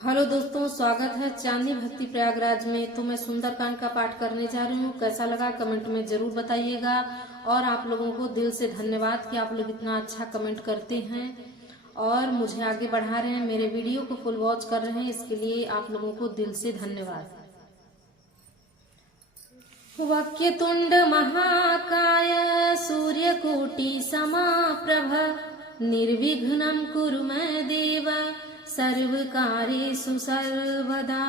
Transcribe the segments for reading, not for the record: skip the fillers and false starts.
Hello दोस्तों, स्वागत है चांदनी भक्ति प्रयागराज में। तो मैं सुंदरकांड का पाठ करने जा रही हूँ। कैसा लगा कमेंट में जरूर बताइएगा। और आप लोगों को दिल से धन्यवाद कि आप लोग इतना अच्छा कमेंट करते हैं और मुझे आगे बढ़ा रहे हैं, मेरे वीडियो को फुल वॉच कर रहे हैं। इसके लिए आप लोगों को दिल से धन्यवाद। वक्रतुंड महाकाय सूर्यकोटि समाप्रभ निर्विघ्नं कुरु मे देव सर्वकार्येषु सर्वदा।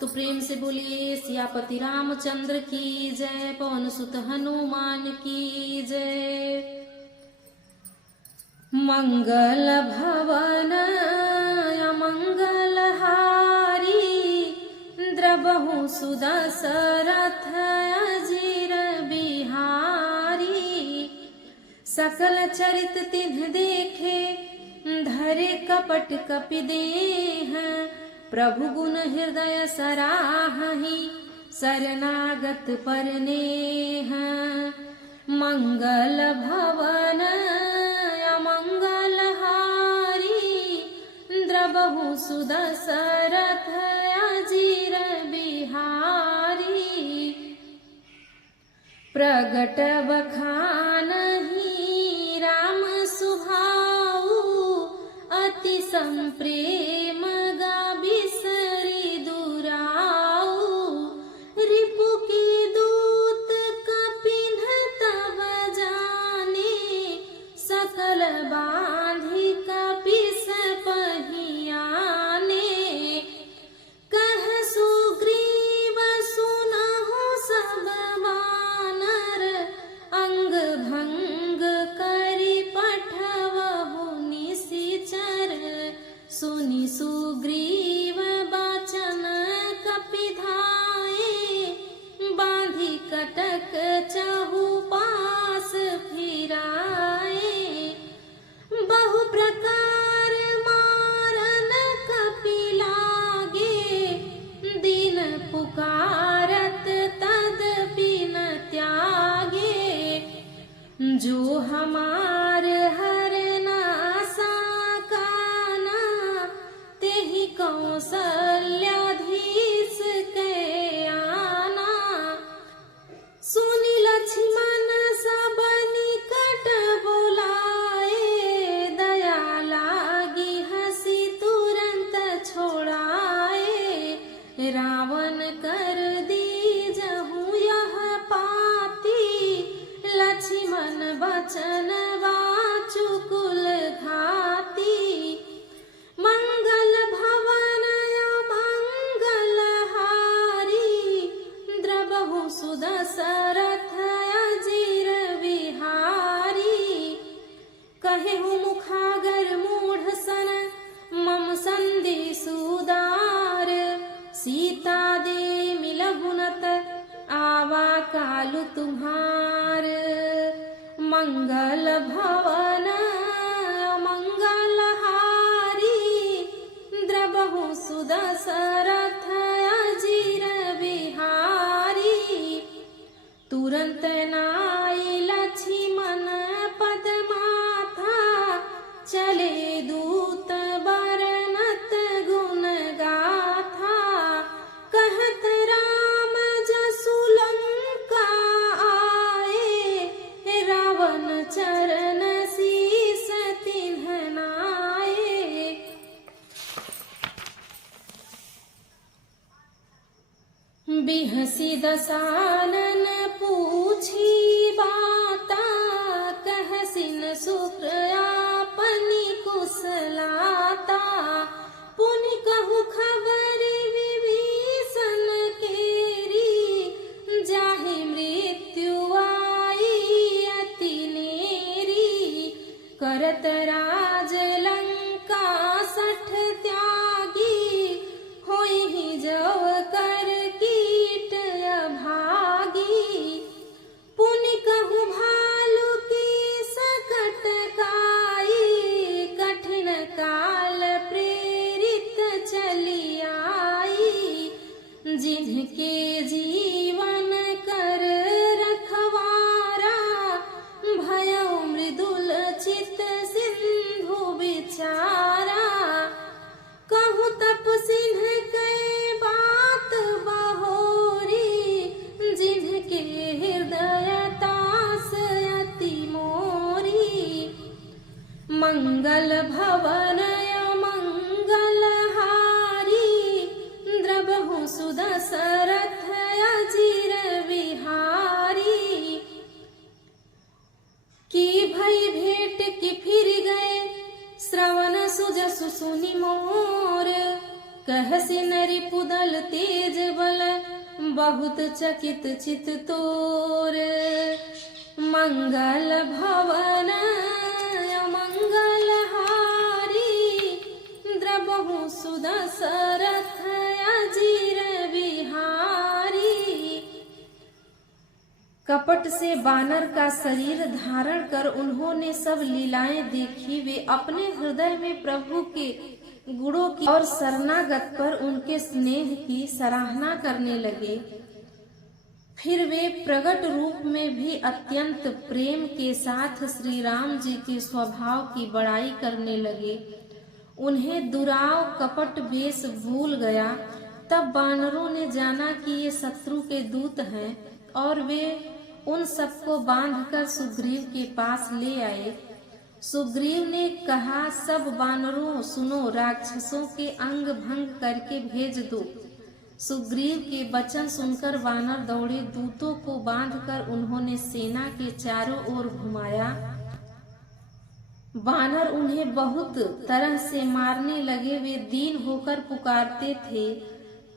तो प्रेम से बोलिए सियापति रामचंद्र की जय, पवन सुत हनुमान की जय। मंगल भवन मंगल हारी द्रबहु सुदशरथ अजीर बिहारी। सकल चरित तिन्ह देखे धरे कपट कपि देह। प्रभु गुण हृदय सराहि शरणागत परनेह। मंगल भवन अमंगल हारी द्रबहु सुदशरथ अजीर बिहारी। प्रगट बखानहि राम सुभाऊ अति संप्रेम गा बिसरि दुराऊ। रिपु की दूत कपिन तब जाने सकल बांधि कपिस पहियाने। कह सुग्रीव सुनहु सब वानर अंग भंग करि पठवहु निशिचर। सुनि सुग्रीव बचन कपि धाये बांधि कटक चहु पास फिराए। बहु प्रकार मारन कपि लागे दीन पुकारत तदपि न त्यागे। जो हमार हरना साकाना तेहि कौशल्याधीश के आना। सुनि लक्ष्मण सब निकट बोलाए दया लागी हंसी तुरंत छोड़ाए। रावण कर दीजहु यह पाती लक्ष्मण बचन वाचुकुल घाती। मंगल भवन मंगल हारी द्रबहु सुदशरथ अजीर बिहारी। कहेहु मुखागर मूढ़ सन मम संदेशु उदार। सीता दे मिलहु नत आवा कालु तुम्हार। मंगल भवन मंगल हारी द्रबहु सुदशरथ अजीर बिहारी। तुरंत नाई लक्ष्मण पद माथा चले दूत बरनत गुण गाथा। कहत राम जसु लंका आए रावण चरण शीस तिन्ह नाए। बिहसी दसानन पूछी बाता कहसिन शुक्र आपनी कुशलाता। पुनि कहु खबर विभीषण केरी जाहि मृत्यु आई अति नेरी। करत राज लंका सठ त्यागी होई जव कर कीट अभागी। पुनि कहु भालु की सकट काई कठिन काल प्रेरित चली आई। जिनके जीवन कर रखवारा भयउ मृदुल चित सिंधु बिचारा। कहूँ तप कहसी नरि पुदल तेज बल बहुत चकित चित तोर मंगल भवन अमंगल हारी द्रबहु सुदशरथ अजीर बिहारी। कपट से वानर का शरीर धारण कर उन्होंने सब लीलाएं देखी। वे अपने हृदय में प्रभु के गुणों की और शरणागत पर उनके स्नेह की सराहना करने लगे। फिर वे प्रकट रूप में भी अत्यंत प्रेम के साथ श्री राम जी के स्वभाव की बड़ाई करने लगे। उन्हें दुराव कपट वेश भूल गया। तब वानरों ने जाना कि ये शत्रु के दूत हैं और वे उन सबको बांधकर सुग्रीव के पास ले आए। सुग्रीव ने कहा, सब वानरों सुनो, राक्षसों के अंग भंग करके भेज दो। सुग्रीव के वचन सुनकर वानर दौड़े। दूतों को बांधकर उन्होंने सेना के चारों ओर घुमाया। वानर उन्हें बहुत तरह से मारने लगे। वे दीन होकर पुकारते थे,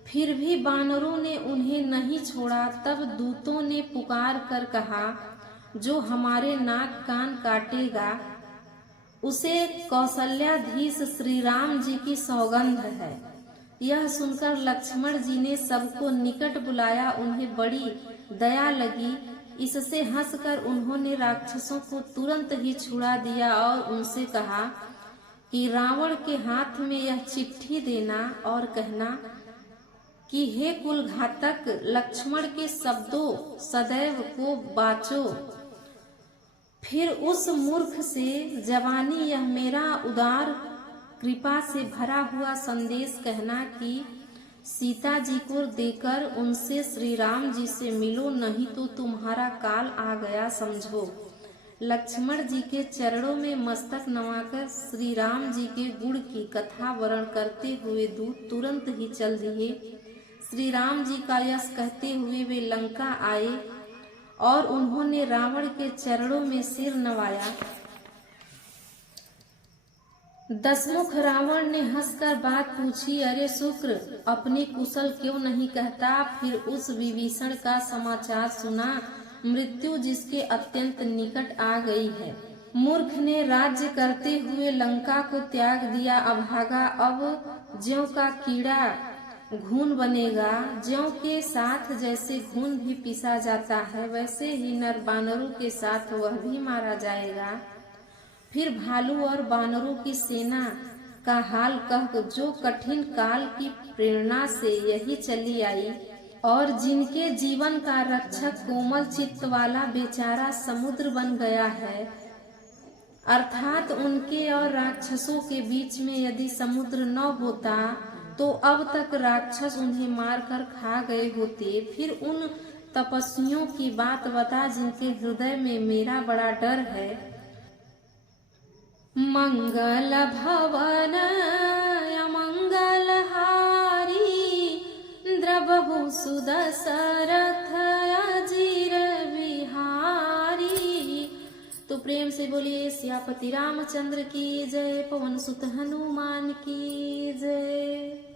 फिर भी वानरों ने उन्हें नहीं छोड़ा। तब दूतों ने पुकार कर कहा, जो हमारे नाक कान काटेगा उसे कौशल्याधीश श्री राम जी की सौगंध है। यह सुनकर लक्ष्मण जी ने सबको निकट बुलाया। उन्हें बड़ी दया लगी। इससे हंसकर उन्होंने राक्षसों को तुरंत ही छुड़ा दिया और उनसे कहा कि रावण के हाथ में यह चिट्ठी देना और कहना कि हे कुलघातक, लक्ष्मण के शब्दों सदैव को बाचो। फिर उस मूर्ख से जवानी यह मेरा उदार कृपा से भरा हुआ संदेश कहना कि सीता जी को देकर उनसे श्री राम जी से मिलो, नहीं तो तुम्हारा काल आ गया समझो। लक्ष्मण जी के चरणों में मस्तक नवाकर श्री राम जी के गुण की कथा वर्ण करते हुए दूत तुरंत ही चल दिए। श्री राम जी का यश कहते हुए वे लंका आए और उन्होंने रावण के चरणों में सिर नवाया। दशमुख रावण ने हंसकर बात पूछी, अरे शुक्र, अपनी कुशल क्यों नहीं कहता? फिर उस विभीषण का समाचार सुना, मृत्यु जिसके अत्यंत निकट आ गई है। मूर्ख ने राज्य करते हुए लंका को त्याग दिया, अभागा अब ज्यों का कीड़ा घून बनेगा। ज्यों के साथ जैसे घून भी पिसा जाता है, वैसे ही नर बानरों के साथ वह भी मारा जाएगा। फिर भालू और बानरों की सेना का हाल कह, जो कठिन काल की प्रेरणा से यही चली आई और जिनके जीवन का रक्षक कोमल चित्त वाला बेचारा समुद्र बन गया है, अर्थात उनके और राक्षसों के बीच में यदि समुद्र न होता तो अब तक राक्षस उन्हें मारकर खा गए होते। फिर उन तपस्वियों की बात बता जिनके हृदय में मेरा बड़ा डर है। मंगल भवन अमंगल हारी द्रबहु सुदशरथ अजीर बिहारी। तो प्रेम से बोलिए सियापति रामचंद्र की जय, पवन सुत हनुमान की जय।